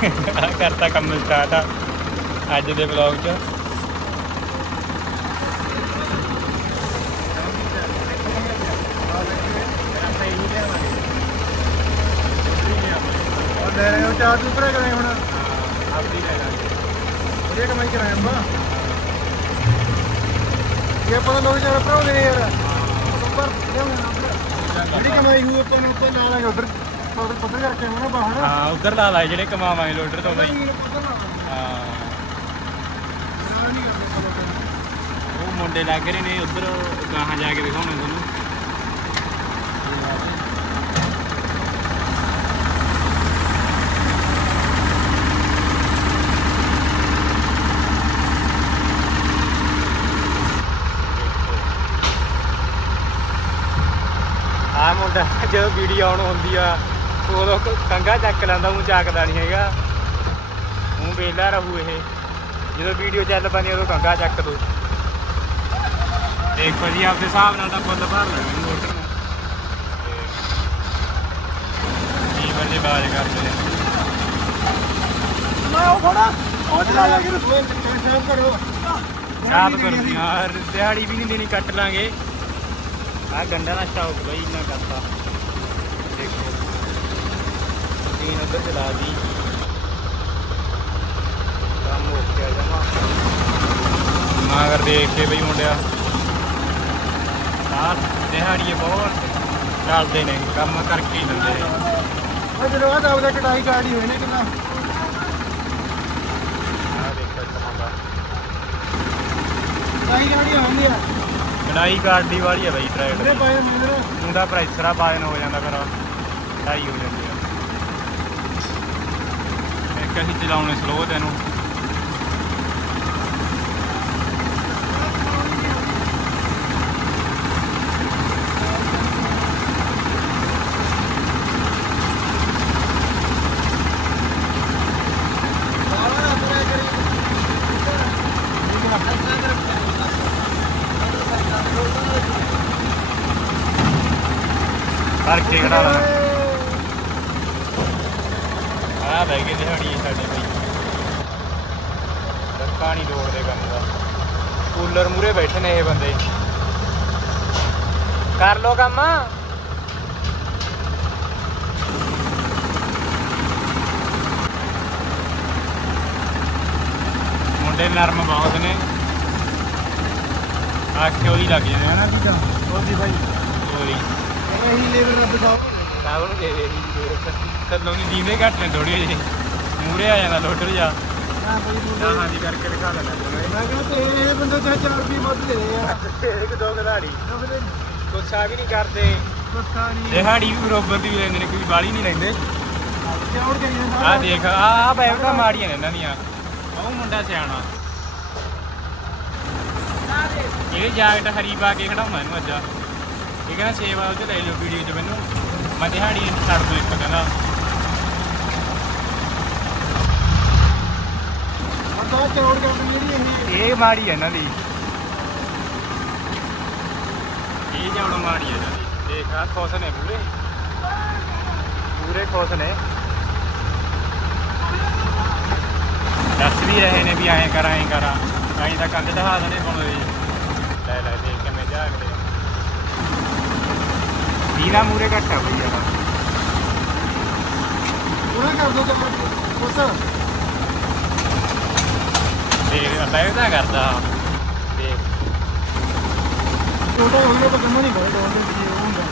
ਆ ਕਰਤਾ ਕੰਮ ਸਟਾਰਟ ਆ ਅੱਜ ਦੇ ਵਲੌਗ 'ਚ। ਲੈ ਰਹੇ ਹੋ, ਚਾਰ ਦੂਸਰੇ ਕਰੇ ਹੁਣ। ਆਪਦੀ ਲੈ ਲਾਂਗੇ ਵਧੀਆ ਕਮਾਈ ਕਰਾਇਆ ਅੰਬਾ ਇਹ ਆਪਾਂ ਲੋਕ ਜ਼ਿਆਦਾ ਭਰਾਉਂਦੇ ਨੇ ਯਾਰ। ਉੱਪਰ ਜਿਹੜੀ ਕਮਾਈ ਹੋਊ ਆਪਾਂ ਨੂੰ ਉੱਪਰ ਲਾ ਲਾਂਗੇ ਉਧਰ ਉਧਰ ਪੱਧਰ ਕਰਕੇ ਆਉਣਾ ਬਾਹਰ। ਹਾਂ ਉਧਰ ਲਾ ਲਾਏ ਜਿਹੜੇ ਕਮਾਵਾਂਗੇ ਲੋਡਰ ਤੋਂ ਬਾਈ। ਲਾ ਹਾਂ। ਉਹ ਮੁੰਡੇ ਲੱਗ ਰਹੇ ਨੇ ਉਧਰ ਗਾਹਾਂ ਜਾ ਕੇ ਦਿਖਾਉਣਾ ਤੁਹਾਨੂੰ। ਆ ਮੁੰਡਾ ਜਦੋਂ ਵੀਡੀਓ ਆਉਣ ਹੁੰਦੀ ਆ ਉਦੋਂ ਕੰਘਾ ਚੱਕ ਲੈਂਦਾ ਉਹ ਚੱਕਦਾ ਨਹੀਂ ਹੈਗਾ। ਉਹ ਵੇਲਾ ਰਹੂ ਇਹ। ਜਦੋਂ ਵੀਡੀਓ ਚੱਲ ਪੈਂਦੀ ਉਦੋਂ ਕੰਘਾ ਚੱਕ ਦੋ। ਦੇਖੋ ਜੀ ਆਪਦੇ ਹਿਸਾਬ ਨਾਲ ਤਾਂ ਫੁੱਲ ਭਰ ਲੈਣੇ ਮੋਟਰ ਨੂੰ। ਕੀ ਵਰਜੇ ਬਾਜ ਕਰਦੇ ਨੇ। ਮੈਂ ਉਹ ਖੜਾ ਉਹ ਚਲਾ ਜਾ ਕੇ ਰਸੋਈ ਸਾਫ਼ ਕਰੋ ਸਾਫ਼ ਕਰਦੀ ਯਾਰ ਦਿਹਾੜੀ ਵੀ ਨਹੀਂ ਦੇਣੀ ਕੱਟ ਲਾਂਗੇ। ਆ ਗੰਡਾ ਦਾ ਸਟਾਕ ਬਈ ਇੰਨਾ ਕਰਤਾ। ਦੇਖੋ। ਮਸ਼ੀਨ ਉੱਧਰ ਚਲਾ ਦੀ। ਕੰਮ ਹੋ ਗਿਆ ਜਮਾ। ਮਾਗਰ ਦੇਖ ਕੇ ਬਈ ਮੁੰਡਿਆ। ਆ ਦਿਹਾੜੀਏ ਬਹੁਤ ਚੱਲਦੇ ਨੇ ਕੰਮ ਕਰਕੇ ਹੀ ਦਿੰਦੇ ਨੇ। ਉਹ ਜਦੋਂ ਆ ਦਾ ਕਟਾਈ ਗਾੜੀ ਹੋਈ ਨੇ ਕਿੰਨਾ। ਆ ਦੇਖੋ ਕਮਾਂਦਾ ਕਟਾਈ ਗਾੜੀ ਹੋਣੀ ਆ। ਕਢਾਈ ਕਾਰਡੀ ਵਾਲੀ ਬਈ ਟਰੈਕਟਰ ਆ ਬਾਜਨ ਹੋ ਜਾਂਦਾ ਫਿਰ। ਢਾਈ ਹੋ ਜਾਂਦੀ ਆ। ਇੱਕ ਅਸੀਂ ਚਲਾਉਣੇ ਸਲੋ ਤੈਨੂੰ। ਕਰਕੇ ਖੜਾ ਲਾ ਆ ਬਹਿ ਗਏ ਦਿਹਾੜੀ ਸਾਡੇ ਬਈ ਧੱਕਾ ਨਹੀਂ ਲੋੜਦੇ ਕੰਮ ਦਾ ਕੂਲਰ ਮੂਰੇ ਬੈਠੇ ਨੇ ਇਹ ਬੰਦੇ। ਕਰ ਲੋ ਕੰਮ। ਮੁੰਡੇ ਨਰਮ ਬਹੁਤ ਨੇ। ਆਖੇ ਉਹਦੀ ਲੱਗ ਜਾਂਦੇ ਨਾ ਵੀ ਤਾਂ। ਉਹਦੀ ਭਾਈ ਉਹਦੀ। ਇਹੀ ਲੇਬਰ ਰੱਬ ਦਾ ਕਾਹ ਨੂੰ ਦੇ ਦੇ। ਕੱਲੋਂ ਨਹੀਂ ਦੀਵੇਂ ਘੱਟ ਨੇ ਥੋੜੀ ਜਿਹੀ। ਮੂਰੇ ਆ ਜਾਂਦਾ ਲੋਡਰ ਜਾ। ਹਾਂ ਭਾਈ ਤੂੰ ਕਰਕੇ ਦਿਖਾ ਲੈਣਾ ਮੈਂ ਕਿਹਾ ਤੇ ਬੰਦੇ ਤੇ ਚਾਰ ਵੀ ਵੱਧ ਦੇ ਦੇ ਇੱਕ ਦੋ ਦਿਹਾੜੀ ਗੁੱਸਾ ਵੀ ਨਹੀਂ ਕਰਦੇ ਗੁੱਸਾ ਨਹੀਂ ਦਿਹਾੜੀ ਵੀ ਬਰੋਬਰ ਦੀ ਲੈਂਦੇ ਨੇ, ਕੋਈ ਬਾਲੀ ਨਹੀਂ ਲੈਂਦੇ ਚੌੜ ਦੇਖ ਆ ਆ ਬੈਠਾ ਮਾੜੀਆਂ ਨੇ ਇਹਨਾਂ ਦੀਆਂ। ਉਹ ਮੁੰਡਾ ਸਿਆਣਾ। ਇਹ ਜਾਕਟ ਹਰੀ ਪਾ ਕੇ ਖੜਾਉਣਾ ਇਹਨੂੰ ਅੱਜ। ਇਹ ਕਹਿੰਦਾ ਸੇਵਾ ਉਹ ਚ ਲੈ ਲਿਓ ਵੀਡੀਓ ਚ ਮੈਨੂੰ। ਮੈਂ ਦਿਹਾੜੀ ਛੱਡ ਦੋ ਇੱਕ, ਕਹਿੰਦਾ। ਚੌੜ ਜਿਹੜੀ ਇਹ ਇਹ ਮਾੜੀ ਹੈ ਇਹਨਾਂ ਦੀ। ਇਹ ਜਾਉਣ ਮਾੜੀ ਹੈ ਇਹਨਾਂ ਦੀ। ਦੇਖ ਆ ਖੁਸ਼ ਨੇ ਪੂਰੇ। ਪੂਰੇ ਖੁਸ਼ ਨੇ। ਦੱਸ ਵੀ ਰਹੇ ਨੇ ਵੀ ਐਂ ਕਰਾਂ ਐਂ ਕਰਾਂ। ਐਂ ਤਾਂ ਕੰਧ ਦਿਖਾ ਦਨੇ ਪਾਉਂਦੇ ਜੀ ਲੈ ਲੈ ਦੇਖ ਕੇ ਮੈਂ ਜਾਗਦੇ ਵੀਰਾ ਮੂਰੇ ਘੱਟਾ ਬਈ ਯਾਰ। ਪੂਰਾ ਕਰ ਦੋ ਚਾਰ ਗੁੱਸਾ ਦੇਖ ਅੱਲਾ ਤਾਂ ਕਰਦਾ ਦੇਖ ਛੋਟਾ ਹੋ ਤਾਂ ਕੰਮ ਨਹੀਂ ਕਰਦਾ ਉਹਦੇ ਵਿੱਚ ਉਹ ਹੁੰਦਾ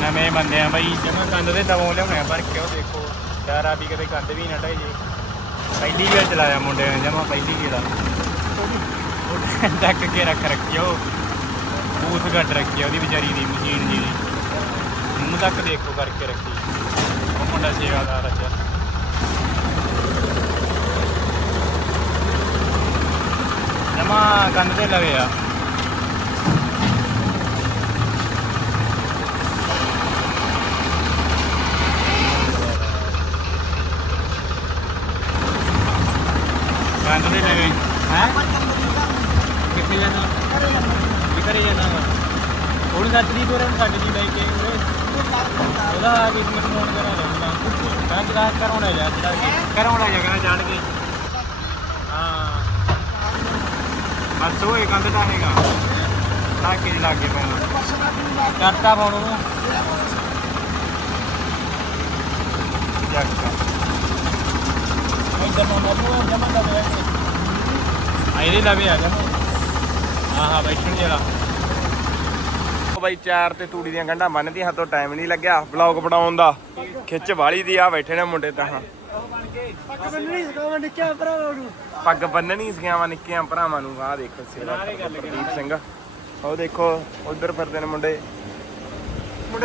ਨਵੇਂ ਬੰਦੇ ਆ ਬਈ, ਜਮਾ ਕੰਧ ਦੇ ਦਵੋਂ ਲਿਆਉਣੇ ਆ, ਪਰ ਕਿਉਂ ਦੇਖੋ? ਡਰਾ ਵੀ ਕਦੇ ਕੰਧ ਵੀ ਨਾ ਢਾਈ ਜੇ ਪਹਿਲੀ ਵਾਰ ਚਲਾਇਆ ਮੁੰਡੇ ਨੇ ਜਮਾ, ਪਹਿਲੀ ਗੇੜਾ ਟੱਕ ਕੇ ਰੱਖ ਰੱਖਿਓ। ਬੂਥ ਘੱਟ ਰੱਖਿਆ ਉਹਦੀ ਵਿਚਾਰੀ ਦੀ ਮਸ਼ੀਨ ਜੀ ਦੀ ਮੂੰਹ ਤੱਕ ਦੇਖੋ ਕਰਕੇ ਰੱਖੀ। ਉਹ ਮੁੰਡਾ ਸੇਵਾਦਾਰ ਅੱਛਾ ਜਮਾ ਕੰਧ ਤੇ ਲਵੇ ਆ। ਕੰਧ ਤੇ ਲਵੇ। ਹੈ? ਕਿੱਥੇ ਜਾਣਾ? ਵੀ ਕਰੇ ਜਾਣਾ ਵਾ? ਹੁਣ ਸੱਚ ਦੀ ਤੋਰੇ ਦੀ ਲੈ ਕੇ। ਉਹਦਾ ਆ ਕੇ ਮੈਨੂੰ ਫੋਨ ਕਰਾ ਲੈਣਾ ਕਹਿੰਦਾ ਕਰਾਉਣਾ ਜਾ ਕਰਾਉਣਾ ਜਾ, ਕਹਿੰਦਾ ਚੜ ਕੇ ਹਾਂ ਬਸ ਉਹ ਇੱਕ ਅੰਦਰ ਹੈਗਾ ਤਾਂ ਕਿ ਲੱਗੇ ਪੈਣਾ। ਕਰਤਾ ਫੋਨ ਉਹਨੂੰ। ਜੱਕਾ ਇੱਧਰ ਨੂੰ ਮਤਲਬ ਜਮਾ ਕਰ ਦੇ ਆ ਲਵੇ ਆ ਜਾ ਹਾਂ ਬੈਠਣ ਜਿਹੜਾ ਬਾਈ ਚਾਰ ਤੇ ਤੂੜੀ ਦੀਆਂ ਗੰਢਾਂ ਬੰਨਦੀਆਂ ਹੱਥੋਂ ਟਾਈਮ ਨਹੀਂ ਲੱਗਿਆ। ਵਲੌਗ ਬਣਾਉਣ ਦਾ। ਖਿੱਚ ਵਾਲੀ ਦੀ ਆ, ਬੈਠੇ ਨੇ ਮੁੰਡੇ ਤਾਂ। ਬੰਨਣੀ ਨਿੱਕਿਆ ਭਰਾਵਾਂ ਨੂੰ। ਪੱਗ ਬੰਨਣੀ ਸੀਗੀਆਂ ਵਾ ਨਿੱਕੀਆਂ ਭਰਾਵਾਂ ਨੂੰ। ਆਹ ਦੇਖੋ ਸੇਵਾ ਪ੍ਰਦੀਪ ਸਿੰਘ। ਉਹ ਦੇਖੋ ਉਧਰ ਫਿਰਦੇ ਨੇ ਮੁੰਡੇ।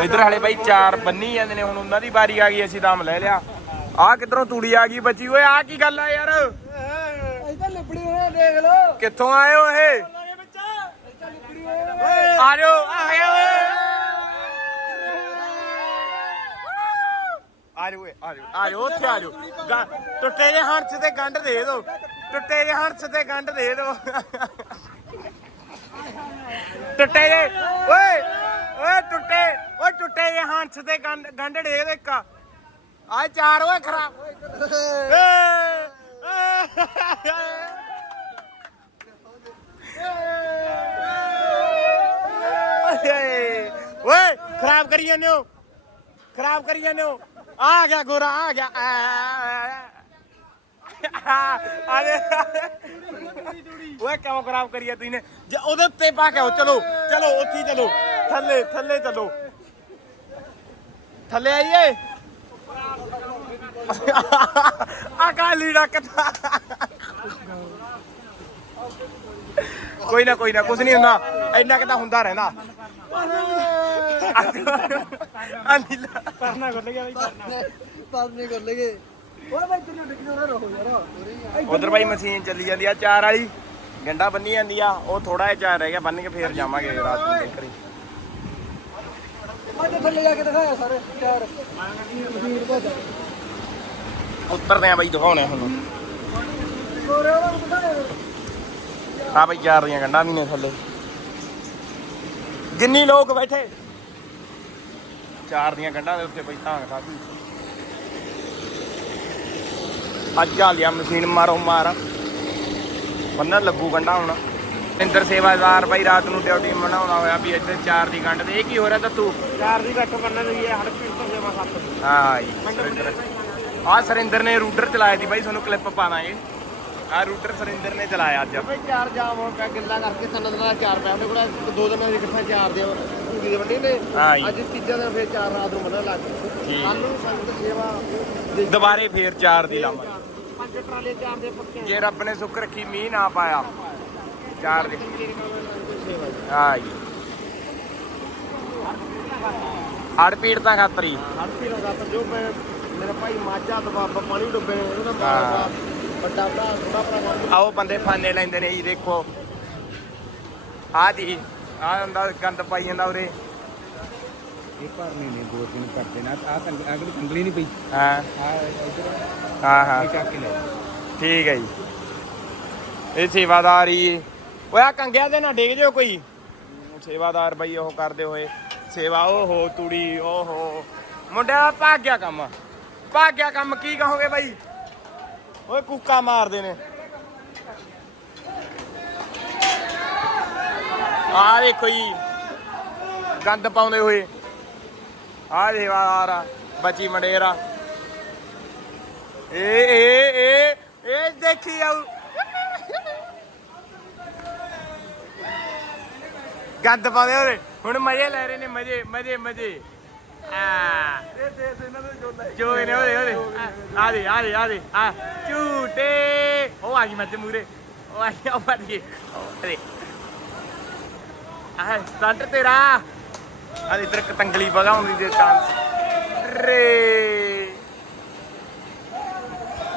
ਇਧਰ ਹਲੇ ਬਾਈ ਚਾਰ ਬੰਨੀ ਜਾਂਦੇ ਨੇ ਹੁਣ ਉਹਨਾਂ ਦੀ ਵਾਰੀ ਆ ਗਈ ਅਸੀਂ ਦਮ ਲੈ ਲਿਆ। ਆਹ ਕਿਧਰੋਂ ਤੂੜੀ ਆ ਗਈ ਬੱਚੀ? ਓਏ ਆਹ ਕੀ ਗੱਲ ਆ ਯਾਰ? ਇੱਧਰ ਲਿਬੜੀ ਹੋਇਆ ਦੇਖ ਲੋ ਕਿੱਥੋਂ ਆਏ ਹੋ ਇਹ? ਆ ਜਾਓ ਆ ਗਿਆ ਓਏ ਆ ਜਾਓ ਆ ਜਾਓ ਆ ਜਾਓ ਉੱਥੇ ਆ ਜਾਓ ਗਾ- ਟੁੱਟੇ ਜੇ ਹੰਸ ਤੇ ਗੰਢ ਦੇ ਦਿਓ ਟੁੱਟੇ ਜੇ ਹੰਸ ਤੇ ਗੰਢ ਦੇ ਦਿਓ ਟੁੱਟੇ ਜੇ ਓਏ ਓਏ ਟੁੱਟੇ ਓਏ ਟੁੱਟੇ ਜੇ ਹੰਸ ਤੇ ਗੰਢ ਗੰਢ ਦੇ ਦਿਓ ਇੱਕ। ਆ ਚਾਰ ਓਏ ਖਰਾਬ ਏ ਓਏ ਓਏ, ਖਰਾਬ ਕਰੀ ਜਾਂਦੇ ਹੋ। ਖਰਾਬ ਕਰੀ ਜਾਂਦੇ ਹੋ। ਆ ਗਿਆ ਗੋਰਾ ਆ ਗਿਆ ਆ ਆ ਦੇ ਓਏ ਕਿਉਂ ਖਰਾਬ ਕਰੀ ਆ ਤੁਸੀਂ ਨੇ ਜੇ ਉਹਦੇ ਉੱਤੇ ਪਾ ਕੇ ਆਓ ਚਲੋ ਚਲੋ ਉੱਥੇ ਹੀ ਚਲੋ ਥੱਲੇ ਥੱਲੇ ਚਲੋ ਥੱਲੇ ਆਈਏ ਆ ਕਾ ਲੀੜਾ ਕਿੱਥਾ ਕੋਈ ਨਾ ਕੋਈ ਨਾ ਕੁਝ ਪਰਨਾ ਖੁੱਲ ਗਿਆ ਬਈ ਪਰਨਾ ਪਾਸ ਕਰ ਲਗੇ ਓਏ ਬਾਈ ਤੇਰੀ ਡਿੱਗੀ ਨਾ ਰਹੋ ਯਾਰ ਉਧਰ ਬਾਈ ਮਸ਼ੀਨ ਚੱਲੀ ਜਾਂਦੀ ਆ, ਚਾਰ ਵਾਲੀ। ਗੰਡਾ ਬੰਨੀ ਜਾਂਦੀ ਆ, ਉਹ ਥੋੜਾ ਜਿਹਾ ਚਾਰ ਰਹਿ ਗਿਆ, ਬੰਨ ਕੇ ਫੇਰ ਜਾਵਾਂਗੇ ਰਾਤ ਨੂੰ ਦੇਖਰੀ ਅੱਜ ਥੱਲੇ ਜਾ ਕੇ। ਦਿਖਾਇਆ ਸਾਰੇ ਚਾਰ ਉੱਤਰਦੇ ਆ ਬਾਈ, ਦਿਖਾਉਣੇ ਹੁਣ ਕੋਰੇ ਉਹਨਾਂ ਆ ਬਾਈ, ਚਾਰ ਦੀਆਂ ਗੰਡਾਂ ਵੀ ਨੇ ਥੱਲੇ। ਜਿੰਨੀ ਲੋਕ ਬੈਠੇ। ਚਾਰ ਦੀਆਂ ਗੰਡਾਂ ਦੇ ਉੱਤੇ ਬਈ ਤਾਂ ਖਾਦੀ ਅੱਜ ਆ ਲਿਆ ਮਸ਼ੀਨ ਮਾਰੋ ਮਾਰ। ਬੰਨਣ ਲੱਗੂ ਗੰਡਾ ਹੁਣ। ਇੰਦਰ ਸੇਵਾਦਾਰ ਬਾਈ ਰਾਤ ਨੂੰ ਡਿਊਟੀ ਬਣਾਉਣਾ ਹੋਇਆ ਵੀ ਇੱਥੇ ਚਾਰ ਦੀ ਗੰਢ ਤੇ। ਇਹ ਕੀ ਹੋ ਰਿਹਾ ਤੂੰ ਚਾਰ ਦੀ ਘੱਟ ਪਰਨਾ ਲਈ ਹੜ ਪੀੜ ਤੋਂ ਸੇਵਾ ਸੱਤ ਹਾਂ ਜੀ। ਸੁਰਿੰਦਰ ਆ ਸਰਿੰਦਰ ਨੇ ਰੂਟਰ ਚਲਾਇਆ ਸੀ ਬਾਈ ਤੁਹਾਨੂੰ ਕਲਿੱਪ ਪਾ ਦਾਂਗੇ ਆ ਰੂਟਰ ਸਰਿੰਦਰ ਨੇ ਚਲਾਇਆ ਅੱਜ। ਬਈ ਚਾਰ ਜਾਮ ਹੋ ਪਿਆ ਗਿੱਲਾ ਕਰਕੇ ਸੰਨ ਦਾ ਚਾਰ ਪਿਆ ਉਹਦੇ ਕੋਲ ਦੋ ਦਿਨਾਂ ਦੀ ਇਕੱਠਾ ਚਾਰ ਦੇ ਪੂਰੀ ਦੇ ਵੱਡੀ ਨੇ। ਹਾਂ ਜੀ। ਅੱਜ ਤੀਜਾ ਦਿਨ ਫੇਰ ਚਾਰ ਰਾਤ ਨੂੰ ਬੰਨਣ ਲੱਗ ਠੀਕ। ਕੱਲ ਨੂੰ ਸੰਗਤ ਸੇਵਾ ਦੇ- ਦੁਬਾਰੇ ਫੇਰ ਚਾਰ ਦੀ ਲਾਵਾਂਗੇ ਪੰਜ ਟਰਾਲੇ ਚਾਰ ਦੇ ਪੱਕੇ ਜੇ ਰੱਬ ਨੇ ਸੁੱਖ ਰੱਖੀ ਮੀਂਹ ਨਾ ਪਾਇਆ ਚਾਰ ਦੀ। ਹਾਂ ਜੀ। ਹੜ ਪੀੜ ਤਾਂ ਖਾਤਰੀ ਹਰ ਪੀਰੋਂ ਦਾ ਜੋ ਮੈਂ ਮੇਰਾ ਭਾਈ ਮਾਝਾ ਤੋਂ ਬਾਬਾ ਪਾਣੀ ਡੁੱਬੇ ਨੇ ਉਹਦਾ ਹਾਂ। ਮਾਰਦਾ ਆਓ ਬੰਦੇ ਫਾਨੇ ਲੈਂਦੇ ਨੇ ਜੀ ਦੇਖੋ। ਆ ਜੀ ਆ ਹੁੰਦਾ ਗੰਦ ਪਾਈ ਜਾਂਦਾ ਉਰੇ। ਇਹ ਭਰਨੇ ਨੇ ਦੋ ਤਿੰਨ ਕਰਦੇ ਨਾ। ਆ ਅਗਲੀ ਕੰਗਲੀ ਨਹੀਂ ਪਈ? ਹਾਂ। ਹਾਂ ਹਾਂ। ਠੀਕ ਹੈ ਜੀ। ਇਹ ਸੇਵਾਦਾਰ ਹੀ ਓਏ ਆ ਕੰਗਿਆ ਦੇ ਨਾ ਡਿੱਗ ਜਿਓ ਕੋਈ। ਸੇਵਾਦਾਰ ਬਈ ਉਹ ਕਰਦੇ ਹੋਏ। ਸੇਵਾ ਓਹੋ ਤੂੜੀ ਓਹੋ। ਮੁੰਡਿਆ ਭਾਗ ਗਿਆ ਕੰਮ। ਭਾਗ ਗਿਆ ਕੰਮ ਕੀ ਕਹੋਗੇ ਬਾਈ? ਓਏ ਕੁੱਕਾ ਮਾਰਦੇ ਨੇ। ਆ ਦੇਖੋ ਜੀ, ਗੰਦ ਪਾਉਂਦੇ ਹੋਏ। ਆ ਸੇਵਾਦਾਰ ਆ, ਬੱਚੀ ਮੰਡੇਰਾ ਏ ਏ ਏ ਇਹ ਦੇਖੀ ਆਉ ਗੰਦ ਪਾਉਂਦੇ ਹੋਏ, ਹੁਣ ਮਜ਼ੇ ਲੈ ਰਹੇ ਨੇ, ਮਜ਼ੇ ਮਜ਼ੇ ਮਜ਼ੇ। ਆ ਇਹ ਦੇ ਇਹਨਾਂ ਨੂੰ ਜੋ ਲੈ ਜੋ ਇਹਨੇ ਉਹਦੇ ਉਹਦੇ ਆ ਦੇ ਆ ਦੇ ਆ ਦੇ, ਆ। ਝੂਟੇ। ਉਹ ਆ ਤੇਰਾ। ਆ ਇਧਰ ਕਤੰਗਲੀ ਵਗਾਉਂਦੀ ਦੇ ਚਾਂਸ ਰੇ।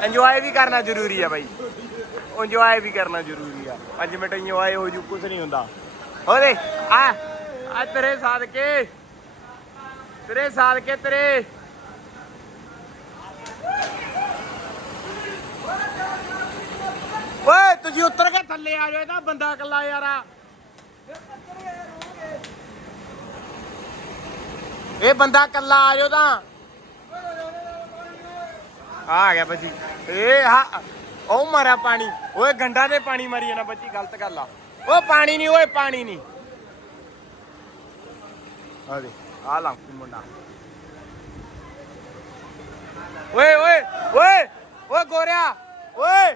ਇੰਜੋਏ ਵੀ ਕਰਨਾ ਜ਼ਰੂਰੀ ਆ ਬਾਈ। ਇੰਜੋਏ ਵੀ ਕਰਨਾ ਜ਼ਰੂਰੀ ਆ। 5 ਮਿੰਟ ਇੰਜੋਏ ਹੋ ਜੂ ਕੁਝ ਨਹੀਂ ਹੁੰਦਾ। ਹੋਰੇ ਆ। ਆ ਤੇਰੇ ਸਾਥ ਕੇ ਤੇਰੇ ਸਾਥ ਕੇ ਓਏ, ਤੁਸੀਂ ਉੱਤਰ ਕੇ ਥੱਲੇ ਆ ਜਾਓ ਇਹਦਾ ਬੰਦਾ ਇਕੱਲਾ ਯਾਰਾ ਇਹ ਬੰਦਾ ਇਕੱਲਾ ਆ ਜਾਓ ਤਾਂ। ਆ ਗਿਆ ਬੱਜੀ ਏ ਹਾਂ, ਉਹ ਮਾਰਿਆ ਪਾਣੀ। ਓਏ, ਗੰਡਾ ਦੇ ਪਾਣੀ ਮਾਰੀ ਜਾਣਾ ਬੱਜੀ ਗਲਤ ਗੱਲ ਆ। ਓਏ ਪਾਣੀ ਨਹੀਂ, ਓਏ, ਪਾਣੀ ਨਹੀਂ। ਆ ਦੇ ਆ ਲਾ ਮੁੰਡਾ ਓਏ ਓਏ ਓਏ ਓਏ ਗੋਰਿਆ ਓਏ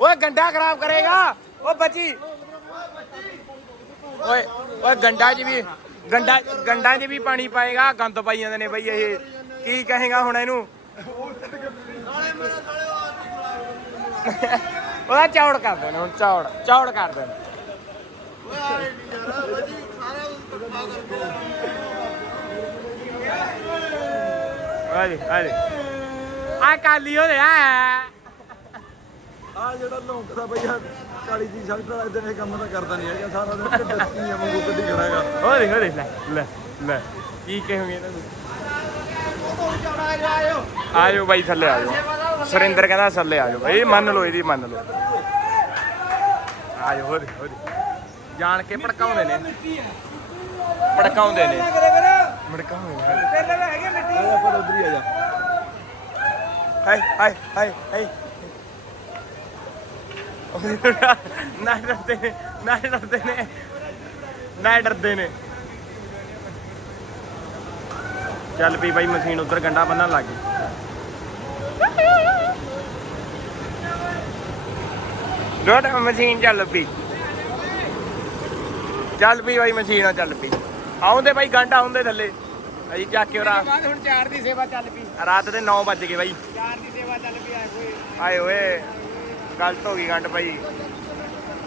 ਓਏ ਗੰਡਾ ਖਰਾਬ ਕਰੇਗਾ ਓ ਬੱਚੀ ਓਏ ਓਏ ਗੰਡਾ 'ਚ ਵੀ ਗੰਡਾ ਗੰਡਾਂ 'ਚ ਵੀ ਪਾਣੀ ਪਾਏਗਾ ਗੰਦ ਪਾਈ ਜਾਂਦੇ ਨੇ ਬਈ ਇਹ ਕੀ ਕਹੇਗਾ ਹੁਣ ਇਹਨੂੰ ਉਹਦਾ ਚੌੜ ਕਰ ਦੇਣਾ ਹੁਣ ਚੌੜ ਚੌੜ ਕਰ ਦੇਣਾ ਆਲੇ ਆਲੇ ਆ ਕਾਲੀ ਹੋ ਰਿਹਾ ਆ ਜਿਹੜਾ ਲੌਂਕਦਾ ਬਈ ਆ ਕਾਲੀ ਦੀ ਸ਼ਰਟ ਵਾਲਾ ਇਦਾਂ ਇਹ ਕੰਮ ਤਾਂ ਕਰਦਾ ਨਹੀਂ ਹੈਗਾ ਸਾਰਾ ਦਿਨ ਡਸਤੀਆਂ ਵਾਂਗੂ ਕੱਢੀ ਖੜਾਗਾ ਹੋਰੇ ਹੋਰੇ ਲੈ ਲੈ ਲੈ। ਕੀ ਕਹੋਗੇ ਇਹਨਾਂ ਨੂੰ? ਆਜੋ ਬਾਈ ਥੱਲੇ ਆਜੋ। ਸੁਰਿੰਦਰ ਕਹਿੰਦਾ ਥੱਲੇ ਆਜੋ। ਬਾਈ ਮੰਨ ਲਓ ਇਹਦੀ ਮੰਨ ਲਓ। ਆਜੋ ਹੋਰੇ ਹੋਰੇ ਜਾਣ ਕੇ ਭੜਕਾਉਂਦੇ ਨੇ। ਭੜਕਾਉਂਦੇ ਨੇ। ਭੜਕਾਉਂਦੇ ਨੇ ਆ ਪਰ ਉਧਰ ਹੀ ਆ ਜਾ ਹਾਏ ਹਾਏ ਹਾਏ ਹਾਏ। ਨਾ ਡਰਦੇ ਨੇ, ਨਾ ਡਰਦੇ ਨੇ, ਨਾ ਡਰਦੇ ਨੇ। ਚੱਲ ਪਈ ਬਾਈ, ਮਸ਼ੀਨ ਉਧਰ ਗੰਡਾ ਬੰਨਣ ਲੱਗ ਗਈ। ਰੋਡ ਮਸ਼ੀਨ ਚੱਲ ਪਈ। ਚੱਲ ਪਈ ਬਾਈ ਮਸ਼ੀਨ ਆ ਚੱਲ ਪਈ। ਆਉਂਦੇ ਬਾਈ ਗੰਡਾ ਆਉਂਦੇ ਥੱਲੇ। ਅਸੀਂ ਚੱਕ ਕੇ ਰਾਤ ਬਾਅਦ ਹੁਣ ਚਾਰ ਦੀ ਸੇਵਾ ਚੱਲ ਪਈ। ਰਾਤ ਦੇ 9 ਵੱਜ ਗਏ ਬਾਈ। ਚਾਰ ਦੀ ਸੇਵਾ ਚੱਲ ਪਈ ਆ ਕੋਈ ਆਏ ਓਏ ਗਲਤ ਹੋ ਗਈ ਗੰਢ ਭਾਈ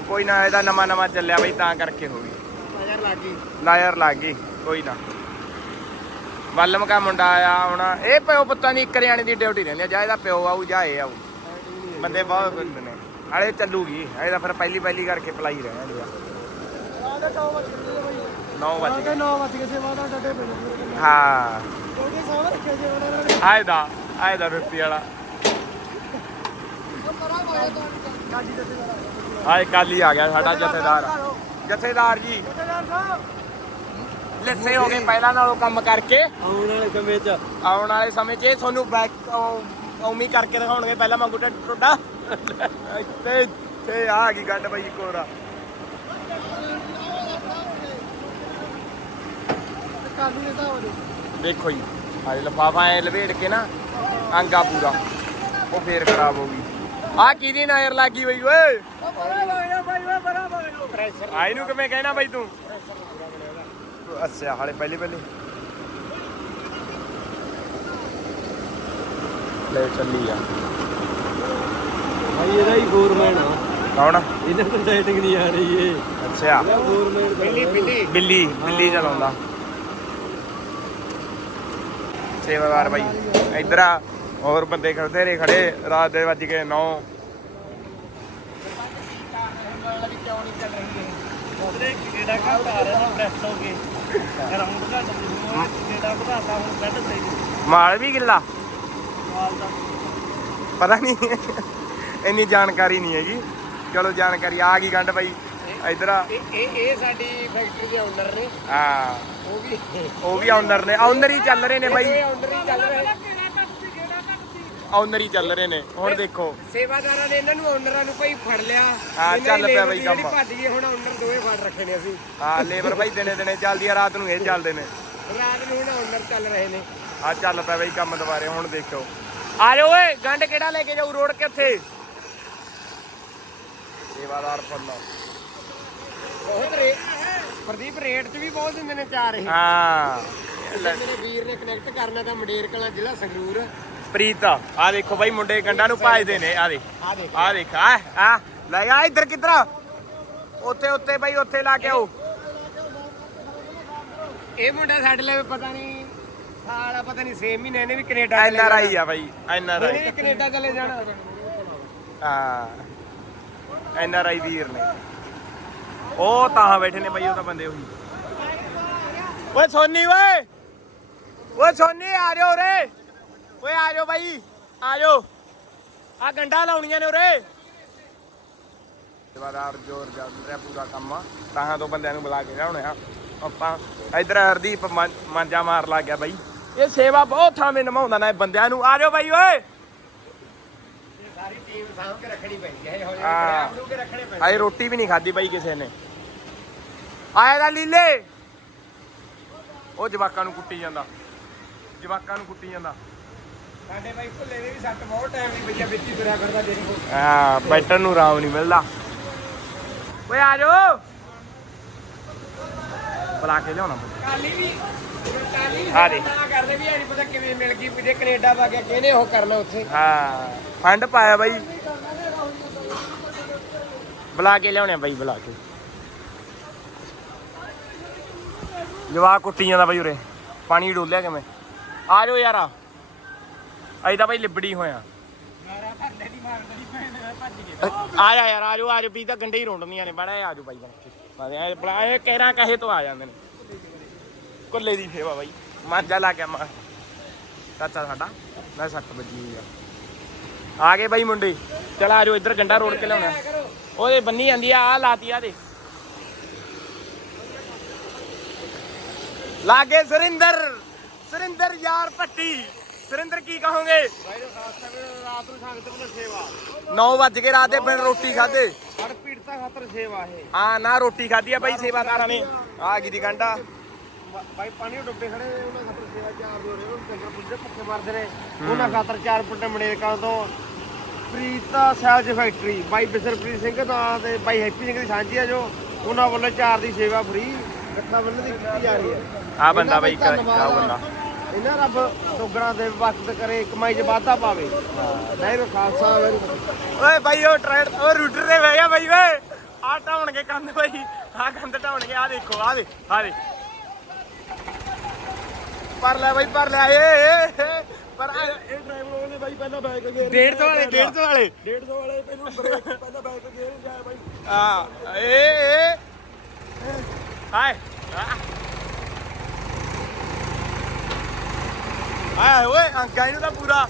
ਕੋਈ ਨਾ ਇਹਦਾ ਨਵਾਂ ਨਵਾਂ ਚੱਲਿਆ ਬਈ ਤਾਂ ਕਰਕੇ ਹੋ ਗਈ। ਨਜ਼ਰ ਲੱਗ ਗਈ। ਲਾਇਰ ਲੱਗ ਗਈ ਕੋਈ ਨਾ। ਵੱਲਮ ਕਾ ਮੁੰਡਾ ਆਇਆ ਹੁਣ। ਇਹ ਪਿਓ ਪੁੱਤਾਂ ਦੀ ਇੱਕ ਰਿਆਣੇ ਦੀ ਡਿਊਟੀ ਰਹਿੰਦੀ ਆ ਜਾਂ ਇਹਦਾ ਪਿਓ ਆਊ ਜਾਂ ਇਹ ਆਊ। ਬੰਦੇ ਬਹੁਤ ਬੰਦੇ ਨੇ। ਹਲੇ ਚੱਲੂਗੀ। ਇਹਦਾ ਫਿਰ ਪਹਿਲੀ ਪਹਿਲੀ ਕਰਕੇ ਪਲਾਈ ਰਹਿਣਾ ਆਦੇ 9 ਵਜੇ ਬਈ 9 ਵੱਜ ਗਏ 9 ਵਜੇ ਕਿਸੇ ਵਾਦਾ ਡੱਡੇ ਪਏ ਹਾਂ। ਉਹਦੇ ਸਾਹਮਣੇ ਰੱਖਿਆ ਜੀ ਉਹਨਾਂ ਨੇ। ਆਏ ਦਾ ਆਏ ਦਾ ਰੁੱਤੀ ਵਾਲਾ। ਕਾਜੀ ਦੇ ਆਏ ਕਾਲੀ ਆ ਗਿਆ ਸਾਡਾ ਜਥੇਦਾਰ ਜਥੇਦਾਰ। ਜੀ। ਲੱਸੇ ਹੋ ਗਏ ਪਹਿਲਾਂ ਨਾਲੋਂ ਕੰਮ ਕਰਕੇ। ਆਉਣ ਵਾਲੇ ਸਮੇਂ 'ਚ। ਆਉਣ ਵਾਲੇ ਸਮੇਂ 'ਚ ਇਹ ਤੁਹਾਨੂੰ ਬੈਕ ਉਮੀ ਕਰਕੇ ਦਿਖਾਉਣਗੇ ਪਹਿਲਾਂ ਟੱਟ ਟੁੱਡਾ ਤੇ ਤੇ ਆ ਗਈ ਗੱਡ ਬਈ ਕੋਰਾ ਕਾਲੀ ਦੇ ਤਾਂ ਉਹਦੇ ਦੇਖੋ ਜੀ ਆਹ ਲਫਾਫਾ ਐ ਲਵੇੜ ਕੇ ਨਾ ਆਂਗਾ ਪੂਰਾ ਉਹ ਫੇਰ ਖਰਾਬ ਹੋ ਗਈ। ਆ ਕਿਹਦੀ ਨਾਇਰ ਲੱਗੀ ਬਈ ਓਏ? ਪ੍ਰੈਸ਼ਰ ਆ ਇਹਨੂੰ ਕਿਵੇਂ ਕਹਿਣਾ ਬਈ ਤੂੰ? ਅੱਛਾ ਹਾਲੇ ਪਹਿਲੇ ਪਹਿਲੇ। ਲੈ ਚੱਲੀ ਆ। ਭਾਈ ਇਹਦਾ ਹੀ ਫੋਰਮੈਨ ਆ। ਕੌਣ? ਇਹਨਾਂ ਤੋਂ ਸੈਟਿੰਗ ਨਹੀਂ ਆ ਰਹੀ ਏ ਅੱਛਾ। ਫੋਰਮੈਨ ਬਿੱਲੀ ਬਿੱਲੀ। ਬਿੱਲੀ ਬਿੱਲੀ ਚਲਾਉਂਦਾ। ਸੇਵਾਦਾਰ ਬਾਈ। ਇੱਧਰ ਆ ਹੋਰ ਬੰਦੇ ਖੜਦੇ ਰੇ ਖੜੇ। ਰਾਤ ਦੇ ਵੱਜ ਗਏ 9 ਉਹਦੇ ਕਿਹੜਾ ਘੱਟ ਆ ਰਿਹਾ ਨਾ ਪ੍ਰੈਸ ਹੋ ਕੇ। ਰਾਉਂਡ ਘੱਟ ਕਿਹੜਾ ਵਧਾਤਾ ਹੁਣ ਬੈੱਡ ਤੇ ਮਾਲ ਵੀ ਗਿੱਲਾ? ਮਾਲ ਦਾ। ਪਤਾ ਨਹੀਂ। ਇੰਨੀ ਜਾਣਕਾਰੀ ਨਹੀਂ ਹੈਗੀ। ਚਲੋ ਜਾਣਕਾਰੀ ਆ ਗਈ ਗੰਢ ਬਾਈ। ਇੱਧਰ ਆ। ਇਹ ਇਹ ਇਹ ਸਾਡੀ ਫੈਕਟਰੀ ਦੇ ਓਨਰ ਨੇ। ਹਾਂ। ਉਹ ਵੀ ਉਹ ਵੀ ਆਨਰ ਨੇ। ਆਨਰ ਹੀ ਚੱਲ ਰਹੇ ਨੇ ਬਾਈ। ਇਹ ਓਨਰ ਹੀ ਚੱਲ ਰਿਹਾ ਆਨਰ ਹੀ ਚੱਲ ਰਹੇ ਨੇ। ਹੁਣ ਦੇਖੋ। ਸੇਵਾਦਾਰਾਂ ਨੇ ਇਹਨਾਂ ਨੂੰ ਓਨਰਾਂ ਨੂੰ ਭਾਈ ਫੜ ਲਿਆ। ਹਾਂ, ਇਹਨਾਂ ਚੱਲ ਦੀ ਪਿਆ labor ਬਈ ਦੀ ਜਿਹੜੀ ਕੰਮ। ਭੱਜ ਗਈ ਹੁਣ ਓਨਰ ਦੋਵੇਂ ਫੜ ਰੱਖੇ ਨੇ ਅਸੀਂ। ਹਾਂ ਲੇਬਰ ਬਾਈ ਦਿਨੇ ਦਿਨੇ ਚੱਲਦੀ ਆ ਰਾਤ ਨੂੰ ਇਹ ਚੱਲਦੇ ਨੇ। ਰਾਤ ਨੂੰ ਹੁਣ ਓਨਰ ਚੱਲ ਰਹੇ ਨੇ। ਆ ਚੱਲ ਪਿਆ ਬਈ ਕੰਮ ਦੁਬਾਰੇ ਹੁਣ ਦੇਖੋ। ਆ ਜਾਓ ਓਏ ਗੰਢ ਕਿਹੜਾ ਲੈ ਕੇ ਜਾਊ ਰੋਡ ਕਿੱਥੇ ਸੇਵਾਦਾਰ ਫੁੱਲ ਬਹੁਤ ਰੇ ਪ੍ਰਦੀਪ ਰੇਟ 'ਚ ਵੀ ਬਹੁਤ ਦਿੰਦੇ ਨੇ ਚਾਰ ਇਹ। ਹਾਂ। ਲੈ, ਮੇਰੇ ਵੀਰ ਨੇ ਕਨੈਕਟ ਕਰਨਾ ਤਾਂ ਮੰਡੇਰ ਕਲਾਂ ਜ਼ਿਲ੍ਹਾ ਸੰਗਰੂਰ। ਪ੍ਰੀਤ ਆ ਦੇਖੋ ਬਾਈ ਮੁੰਡੇ ਗੰਢਾਂ ਨੂੰ ਭਾਜਦੇ ਨੇ ਆ ਦੇਖ। ਆ ਦੇਖ। ਆ ਆ ਲੈ ਆ ਇੱਧਰ ਕਿੱਧਰ? ਉੱਥੇ ਉੱਤੇ ਬਾਈ ਉੱਥੇ ਲਾ ਕੇ ਆਓ। ਇਹ ਮੁੰਡਾ ਸਾਡੇ ਲਈ ਪਤਾ ਨਹੀਂ ਸਾਲ ਆ ਪਤਾ ਨਹੀਂ 6 ਮਹੀਨੇ ਇਹਨੇ ਵੀ ਕੈਨੇਡਾ ਐਨ ਆਰ ਆਈ ਆ ਬਾਈ ਐਨ ਆਰ ਆਈ। ਕੈਨੇਡਾ ਚਲੇ ਜਾਣਾ। ਹਾਂ। ਐਨ ਆਰ ਆਈ ਵੀਰ ਨੇ। ਉਹ ਤਾਂ ਬੈਠੇ ਨੇ ਬਾਈ ਉਹ ਤਾਂ ਬੰਦੇ ਉਹੀ। ਓਏ ਸੋਨੀ ਓਏ! ਓਏ ਸੋਨੀ ਆ ਜਾਓ ਰੇ ਓਏ ਆ ਜਾਓ ਬਾਈ ਆ ਜਾਓ। ਆ ਗੰਡਾ ਲਾਉਣੀਆਂ ਨੇ ਉਰੇ। ਸੇਵਾਦਾਰ ਜੋਰ ਚੱਲ ਰਿਹਾ ਪੂਰਾ ਕੰਮ ਤਾਂ ਤੋਂ ਬੰਦਿਆਂ ਨੂੰ ਬੁਲਾ ਕੇ ਲਿਆਉਣੇ ਆ। ਆਪਾਂ ਇਧਰ ਹਰਦੀਪ ਮੰ- ਮਾਂਜਾ ਮਾਰ ਲੱਗ ਗਿਆ ਬਾਈ। ਇਹ ਸੇਵਾ ਬਹੁਤ ਥਾਵੇਂ ਨਿਭਾਉਂਦਾ ਨਾ ਇਹ ਬੰਦਿਆਂ ਨੂੰ। ਆ ਜਾਓ ਬਾਈ ਓਏ। ਸਾਰੀ ਟੀਮ ਸਾਂਭ ਕੇ ਰੱਖਣੀ ਪੈਂਦੀ ਹੈ ਹੋ। ਹਾਂ। ਕੇ ਰੱਖਣੇ ਪੈਂਦੇ ਆਏ ਰੋਟੀ ਵੀ ਨਹੀਂ ਖਾਦੀ ਬਾਈ ਕਿਸੇ ਨੇ। ਆਏ ਦਾ ਲੀਲੇ। ਉਹ ਜਵਾਕਾਂ ਨੂੰ ਕੁੱਟੀ ਜਾਂਦਾ। ਜਵਾਕਾਂ ਨੂੰ ਕੁੱਟੀ ਜਾਂਦਾ। ਸਾਡੇ ਬਾਈ ਭੁੱਲੇ ਦੇ ਵੀ ਸੱਟ ਬਹੁਤ ਟਾਈਮ ਦੀ ਪਈਆ ਵਿੱਚ ਹੀ ਤੁਰਿਆ ਫਿਰਦਾ ਕੋ ਹਾਂ ਬੈਠਣ ਨੂੰ ਆਰਾਮ ਨਹੀਂ ਮਿਲਦਾ। ਓਏ ਆ ਜਾਓ। ਬੁਲਾ ਕੇ ਲਿਆਉਣਾ। ਕਾਲੀ ਵੀ ਆ ਦੇ। ਨਾ ਕਰਦੇ ਵੀ ਨਹੀਂ ਪਤਾ ਕਿਵੇਂ ਮਿਲ ਗਈ ਵੀ ਜੇ ਕੈਨੇਡਾ ਵਾ ਗਿਆ ਕਿਹਨੇ ਉਹ ਕਰਨਾ ਉੱਥੇ? ਹਾਂ ਫੰਡ ਪਾਇਆ ਬਾਈ। ਬੁਲਾ ਕੇ ਲਿਆਉਣੇ ਆ ਬਾਈ ਬੁਲਾ ਕੇ। ਜਵਾਕ ਕੁੱਟੀ ਜਾਂਦਾ ਬਾਈ ਉਰੇ। ਪਾਣੀ ਡੋਲਿਆ ਕਿਵੇਂ? ਆ ਜਾਓ ਯਾਰਾ। ਅਸੀਂ ਤਾਂ ਬਾਈ ਲਿਬੜੀ ਹੋਇਆ ਦੀ ਦੀ ਦਾ ਆ ਜਾ ਯਾਰ ਆ ਜਾਓ ਆ ਜਾਓ। ਵੀ ਤਾਂ ਗੰਡੇ ਹੀ ਰੋਂਡਦੀਆਂ ਨੇ। ਬੜਾ ਆ ਜਾਓ ਬਾਈ ਬਣ ਕੇ। ਬੜਾ ਇਹ ਕਹਿਰਾਂ ਕਹੇ ਤੋਂ ਆ ਜਾਂਦੇ ਨੇ। ਕੁੱਲੇ ਦੀ ਸੇਵਾ ਬਾਈ। ਮਾਂਜਾ ਲਾ ਕੇ ਮਾ। ਚਾਚਾ ਸਾਡਾ ਮੈਂ 60 ਵੱਜੀ ਹੋਈ ਆ। ਆ ਗਏ ਬਾਈ ਮੁੰਡੇ। ਚਲ ਆ ਜਾਓ ਇੱਧਰ ਗੰਡਾ ਰੋੜ ਕੇ ਲਿਆਉਣਾ। ਉਹਦੇ ਬੰਨੀ ਜਾਂਦੀ ਆ ਆ ਲਾਤੀ ਆ ਦੇ। ਲਾਗੇ ਸੁਰਿੰਦਰ। ਸੁਰਿੰਦਰ ਯਾਰ ਪੱਟੀ ਸੁਰਿੰਦਰ ਕੀ ਕਹੋਗੇ? ਭਾਈ ਖਾਸ ਕਰ ਰਾਤ ਨੂੰ ਸੰਗਤ ਨੂੰ ਸੇਵਾ 9 ਵਜ ਕੇ ਰਾਤ ਦੇ ਬਿਨ ਰੋਟੀ ਖਾਦੇ ਹੜ ਪੀੜਤਾ ਖਾਤਰ ਸੇਵਾ ਇਹ। ਹਾਂ ਨਾ ਰੋਟੀ ਖਾਧੀ ਆ ਬਾਈ ਸੇਵਾਦਾਰਾਂ ਨੇ। ਆ ਗਈ ਦੀ ਗੰਡਾ। ਬਾਈ ਪਾਣੀ ਡੁੱਬੇ ਖੜੇ ਉਹਨਾਂ ਖਾਤਰ ਸੇਵਾ ਚਾਰ ਦੋ ਰਹੇ ਉਹਨਾਂ ਚੰਗਾ ਪੁੱਜੇ ਭੁੱਖੇ ਮਰਦੇ ਨੇ। ਉਹਨਾਂ ਖਾਤਰ ਚਾਰ ਪੁੱਟੇ ਮਣੇਰਕਾਂ ਤੋਂ ਪ੍ਰੀਤਾ ਸੈਲਜ ਫੈਕਟਰੀ। ਬਾਈ ਬਿਸਰਪ੍ਰੀਤ ਸਿੰਘ ਦਾ ਤੇ ਬਾਈ ਹੈਪੀ ਸਿੰਘ ਦੀ ਸਾਂਝੀ ਆ ਜੋ ਉਹਨਾਂ ਵੱਲੋਂ ਚਾਰ ਦੀ ਸੇਵਾ ਫ੍ਰੀ ਇਕੱਠਾ ਵੱਲੋਂ ਦੀ ਕੀਤੀ ਜਾ ਰਹੀ ਹੈ। ਆ ਬੰਦਾ ਬਾਈ ਕਾ ਬੰਦਾ। ਇਹਨਾਂ ਰੱਬ ਡੋਗਰਾਂ ਦੇ ਵਕਤ ਕਰੇ ਕਮਾਈ 'ਚ ਵਾਧਾ ਪਾਵੇ। ਨਹੀਂ ਖਾਲਸਾ ਓਏ ਬਾਈ ਉਹ ਟ੍ਰੈਡ ਉਹ ਰੂਟਰ ਤੇ ਬਹਿ ਗਿਆ ਬਾਈ ਓਏ। ਆ ਢਾਉਣਗੇ ਕੰਧ ਬਾਈ ਆ ਕੰਧ ਢਾਉਣਗੇ ਆ ਦੇਖੋ ਆ ਦੇ ਆ ਦੇ ਪਰ ਲੈ ਬਾਈ ਪਰ ਲੈ ਏ ਪਰ ਇਹ ਡਰਾਈਵਰ ਉਹਨੇ ਬਾਈ ਪਹਿਲਾਂ ਬੈਕ ਗੇਅਰ 150 ਵਾਲੇ 150 ਵਾਲੇ। 150 ਵਾਲੇ ਪਹਿਲਾਂ ਬ੍ਰੇਕ ਪਹਿਲਾਂ ਬੈਕ ਗੇਅਰ ਜਾਇਆ ਬਾਈ। ਆ ਏ ਏ। ਹਾਏ। ਆਏ ਓਏ ਅੰਕਾ ਇਹਨੂੰ ਤਾਂ ਪੂਰਾ।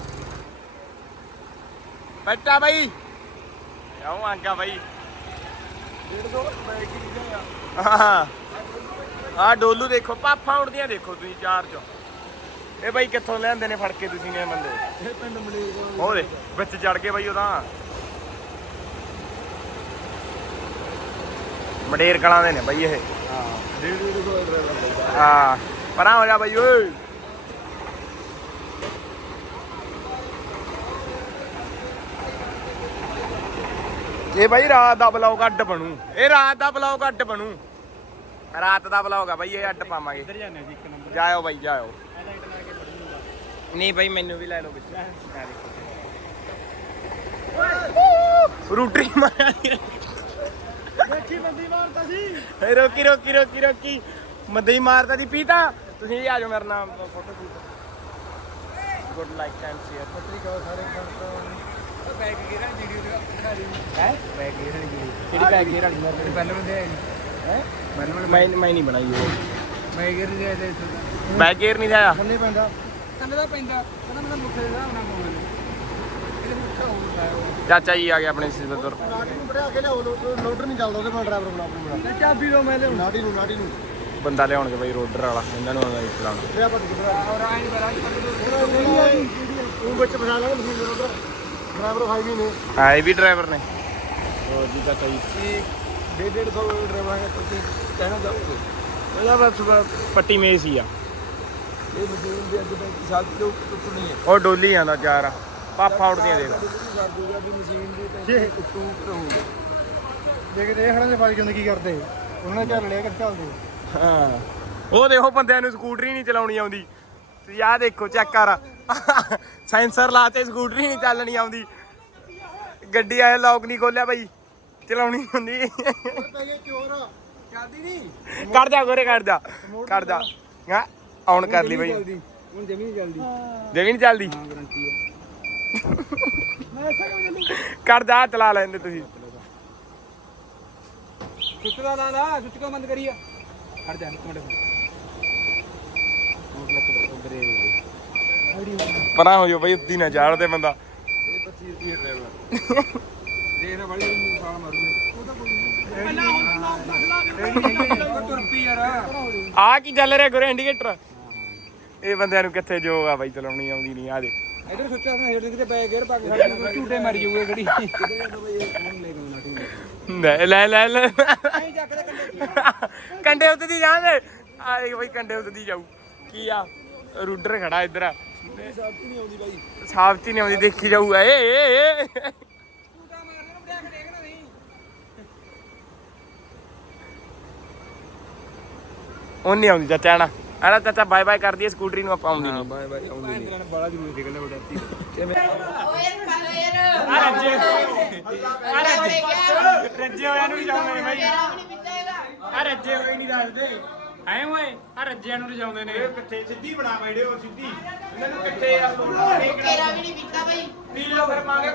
ਬੱਟਾ ਬਾਈ। ਆਉਂ ਅੰਕਾ ਬਾਈ। 150 ਬੈਕ ਹੀ ਜਾਇਆ ਹਾਂ ਆ ਡੋਲੂ ਦੇਖੋ ਪਾਫਾਂ ਉੜਦੀਆਂ ਦੇਖੋ ਤੁਸੀਂ ਚਾਰ ਚੋਂ। ਇਹ ਬਾਈ ਕਿੱਥੋਂ ਲੈਂਦੇ ਨੇ ਫੜ ਕੇ ਤੁਸੀਂ ਨੇ ਬੰਦੇ? ਇਹ ਪਿੰਡ ਮਲੇਰ ਉਹਦੇ ਵਿੱਚ। ਚੜ ਕੇ ਬਾਈ ਉਹਦਾ। ਮਡੇਰ ਕਲਾਂ ਦੇ ਨੇ ਬਾਈ ਇਹ। ਹਾਂ 150 ਦਾ ਡਰਾਈਵਰ ਹਾਂ ਪਰਾਂ ਹੋ ਜਾ ਬਾਈ ਓਏ। ਇਹ ਬਾਈ ਰਾਤ ਦਾ ਬਲੌਗ ਅੱਡ ਬਣੂ। ਇਹ ਰਾਤ ਦਾ ਬਲੌਗ ਅੱਡ ਬਣੂ। ਰਾਤ ਦਾ ਬਲੌਗ ਆ ਬਾਈ ਇਹ ਅੱਡ ਪਾਵਾਂਗੇ। ਇੱਧਰ ਜਾਂਦੇ ਸੀ ਇੱਕ ਨੰਬਰ। ਜਾਇਓ ਬਾਈ ਜਾਇਓ। ਨਹੀਂ ਬਾਈ ਮੈਨੂੰ ਵੀ ਲੈ ਲਓ ਵਿੱਚ। ਰੂਟਰੀ ਮਾਰਿਆ ਦੇਖੀ ਬੰਦੀ ਮਾਰਦਾ ਸੀ ਏ ਰੋਕੀ ਰੋਕੀ ਰੋਕੀ ਰੋਕੀ। ਮੱਦੇ ਹੀ ਮਾਰਦਾ ਦੀ ਪੀਤਾ। ਤੁਸੀਂ ਆ ਜਾਓ ਮੇਰਾ ਨਾਮ photo shoot good like and share ਪੱਤਰੀ ਕਾ ਸਾਰੇ ਬੈਕ ਗੇਅਰ ਵਾਲੀ ਵੀਡੀਓ ਦੇ ਦਿਖਾ ਦੀ ਹੈ? ਵਾਲੀ ਵੀਡੀਓ ਕਿਹੜੀ ਬੈਗ ਵਾਲੀ? ਜਿਹੜੀ ਪਹਿਲਾਂ ਬੰਦੇ ਹੈ? ਮੈਂ ਮੈਂ ਨਹੀਂ ਬਣਾਈ ਉਹ। ਬੈਕ ਗੇਅਰ ਦੇ ਦੇ ਬੈਗ ਗੇਅਰ ਨਹੀਂ ਆਇਆ ਥੱਲੇ ਪੈਂਦਾ। ਥੱਲੇ ਦਾ ਪੈਂਦਾ ਕਹਿੰਦਾ ਮੈਂ ਮੁੱਖੇ ਦਾ ਹੋਣਾ ਪਾਉਣਾ ਇਹਦੇ ਮੁੱਖਾ ਹੋਊਗਾ ਚਾਚਾ ਜੀ ਆ ਗਏ ਆਪਣੇ ਸਿੱਧਰ ਨਾਟੀ ਨੂੰ ਬੜਿਆ ਕੇ ਲਿਆਓ ਲੋਡਰ ਨਹੀਂ ਚੱਲਦਾ ਉਹਦੇ ਕੋਲ ਡਰਾਈਵਰ ਬਣਾ ਆਪਣੀ ਬਣਾ ਚਾਬੀ ਦੋ ਮੈਂ ਲਿਆਉਂ ਨਾਟੀ ਨੂੰ ਨਾਟੀ ਨੂੰ। ਬੰਦਾ ਲਿਆਉਣਗੇ ਬਾਈ ਰੋਡਰ ਵਾਲਾ ਇਹਨਾਂ ਨੂੰ ਆਉਂਦਾ ਚਲਾਉਣਾ ਤੇ ਆਪਾਂ ਔਰ ਆਈ ਬਰਾ ਉਹ ਵਿੱਚ ਬਣਾ ਲਾਂਗੇ ਮਸ਼ੀਨ ਦੇ ਲੋਡਰ ਡਰਾਈਵਰ ਹਾਈਵੇ ਨੇ। ਆਏ ਵੀ ਡਰਾਈਵਰ ਨੇ। ਹੋਰ ਜੀ ਚਾਚਾ ਜੀ। ਇਹ ਡੇਢ ਡੇਢ ਸੌ ਡਰਾਈਵਰ ਹੈ ਤੁਸੀਂ ਕਹਿਣਾ ਚਾਹੋਗੇ? ਇਹਦਾ ਬਸ ਪੱਟੀ ਮੇਸ ਹੀ ਆ। ਇਹ ਮਸ਼ੀਨ ਦੇ ਅੱਗੇ ਤੱਕ ਸਾਲ ਤੋਂ ਟੁੱਟਣੀ ਹੈ। ਉਹ ਡੋਲੀ ਜਾਂਦਾ ਚਾਰ ਪਾਪਾ ਉੜਦੀਆਂ ਦੇਖ। ਕਰ ਦੂਗਾ ਵੀ ਮਸ਼ੀਨ ਦੀ ਟੈਂਕੀ ਟੁੱਟੂ ਰਹੂਗਾ ਦੇਖਦੇ ਇਹ ਹਣਾ ਦੇ ਬਾਈ ਕਹਿੰਦੇ ਕੀ ਕਰਦੇ। ਉਹਨਾਂ ਨੇ ਚੱਲ ਲਿਆ ਕਿ ਚੱਲਦੇ? ਹਾਂ। ਉਹ ਦੇਖੋ ਬੰਦਿਆਂ ਨੂੰ ਸਕੂਟਰੀ ਨਹੀਂ ਚਲਾਉਣੀ ਆਉਂਦੀ। ਤੁਸੀਂ ਆਹ ਦੇਖੋ ਚੈੱਕ ਕਰ। ਸੈਂਸਰ ਲਾਤੇ ਸਕੂਟਰੀ ਨਹੀਂ ਚੱਲਣੀ ਆਉਂਦੀ। ਗੱਡੀ ਆਏ ਲੌਕ ਨਹੀਂ ਖੋਲਿਆ ਬਾਈ। ਚਲਾਉਣੀ ਹੁੰਦੀ। ਚੋਰ ਚੱਲਦੀ ਨਹੀਂ। ਕੱਢ ਜਾ ਗੋਰੇ ਕੱਢ ਜਾ। ਕੱਢ ਜਾ। ਹਾਂ? ਆਨ ਕਰ ਲਈ ਬਾਈ। ਹੁਣ ਜਮੀ ਨਹੀਂ ਚੱਲਦੀ। ਜਮੀ ਨਹੀਂ ਚੱਲਦੀ? ਹਾਂ ਗਰੰਟੀ ਹੈ ਮੈਂ ਐਸਾ ਕਿਉਂ ਚੱਲੂ ਕੱਢ ਜਾ ਚਲਾ ਲੈਂਦੇ ਤੁਸੀਂ। ਸੁੱਚ ਲਾ ਲਾ ਸੁੱਚ ਕੋ ਬੰਦ ਕਰੀਆ। ਖੜ ਜਾ ਇੱਕ ਮਿੰਟ। ਹੋਰ ਲੱਕ ਦਾ ਉਧਰੇ ਪਰਾਂ ਹੋ ਜਾਓ ਬਾਈ ਉੱਤੀ ਨਾ ਚਾੜਦੇ ਬੰਦਾ। ਇਹ 25 ਰੁਪਏ ਡਰਾਈਵਰ ਦੇਖ ਨਾ ਬੜੀ ਸਾਲ ਮਾਰੂਗੇ। ਉਹ ਤਾਂ ਕੋਈ ਤੁਰ ਪਈ ਯਾਰ। ਆ ਕੀ ਚੱਲ ਰਿਹਾ ਗੁਰੇ ਇੰਡੀਕੇਟਰ? ਇਹ ਬੰਦਿਆਂ ਨੂੰ ਕਿੱਥੇ ਜੋਗ ਆ ਬਾਈ ਚਲਾਉਣੀ ਆਉਂਦੀ ਨਹੀਂ ਆ ਦੇ ਇਧਰ ਸੋਚਿਆ ਸੀ ਹੇਠ ਕਿਤੇ ਬੈ ਗੇਅਰ ਪਾ ਕੇ। ਸਾਡੇ ਨੂੰ ਝੂਟੇ ਮਾਰੀ ਜਾਊਗੇ ਖੜੀ। ਲੈ ਲੈ ਲੈ ਲੈ ਕੰਡੇ ਕੰਡੇ ਉੱਤੇ ਦੀ ਜਾਂਦੇ ਆ ਦੇਖ ਬਾਈ ਕੰਡੇ ਉੱਤੇ ਦੀ ਜਾਊ। ਕੀ ਆ? ਰੂਡਰ ਖੜਾ ਇੱਧਰ। ਆ ਸਾਫ਼ ਨਹੀਂ ਆਉਂਦੀ ਬਾਈ। ਸਾਫਤੀ ਨਹੀਂ ਆਉਂਦੀ ਦੇਖੀ ਜਾਊ। ਏ ਏ ਏ ਝੂਟਾ ਮਾਰਨੇ ਨੂੰ ਬ੍ਰੇਕ ਦੇਖਣਾ ਨਹੀਂ। ਉਹ ਨਹੀਂ ਆਉਂਦੀ ਚਾਚਾ ਨਾ। ਆੜਾ ਚਾਚਾ ਬਾਏ ਬਾਏ ਕਰਦੀ ਹੈ ਸਕੂਟਰੀ ਨੂੰ ਆਪਾਂ ਆਉਂਦੀ ਨਹੀਂ। ਬਾਏ ਬਾਏ ਆਉਂਦੀ ਨਹੀਂ। ਬੜਾ ਜ਼ਰੂਰੀ ਨਿਕਲਦਾ ਬੜਾ ਤੇ ਮੈਂ ਆ ਰੱਜੇ ਆ ਰੱਜੇ ਰੱਜੇ ਹੋਇਆ ਨੂੰ ਨਹੀਂ ਜਾਉਂਦੇ ਨੇ ਬਾਈ ਆ ਰੱਜੇ ਹੋਏ ਨਹੀਂ ਦੱਸਦੇ। ਐ ਓਏ ਆ ਰੱਜਿਆਂ ਨੂੰ ਲਿਜਾਉਂਦੇ ਨੇ। ਕਿੱਥੇ ਸਿੱਧੀ ਬਣਾ ਵੀਡੀਓ ਸਿੱਧੀ ਇਹਨਾਂ ਨੂੰ ਕਿੱਥੇ ਆ ਤੇਰਾ ਵੀ ਨਹੀਂ ਪੀਤਾ ਭਾਈ। ਪੀ ਲਓ ਫਿਰ ਮੰਗੇ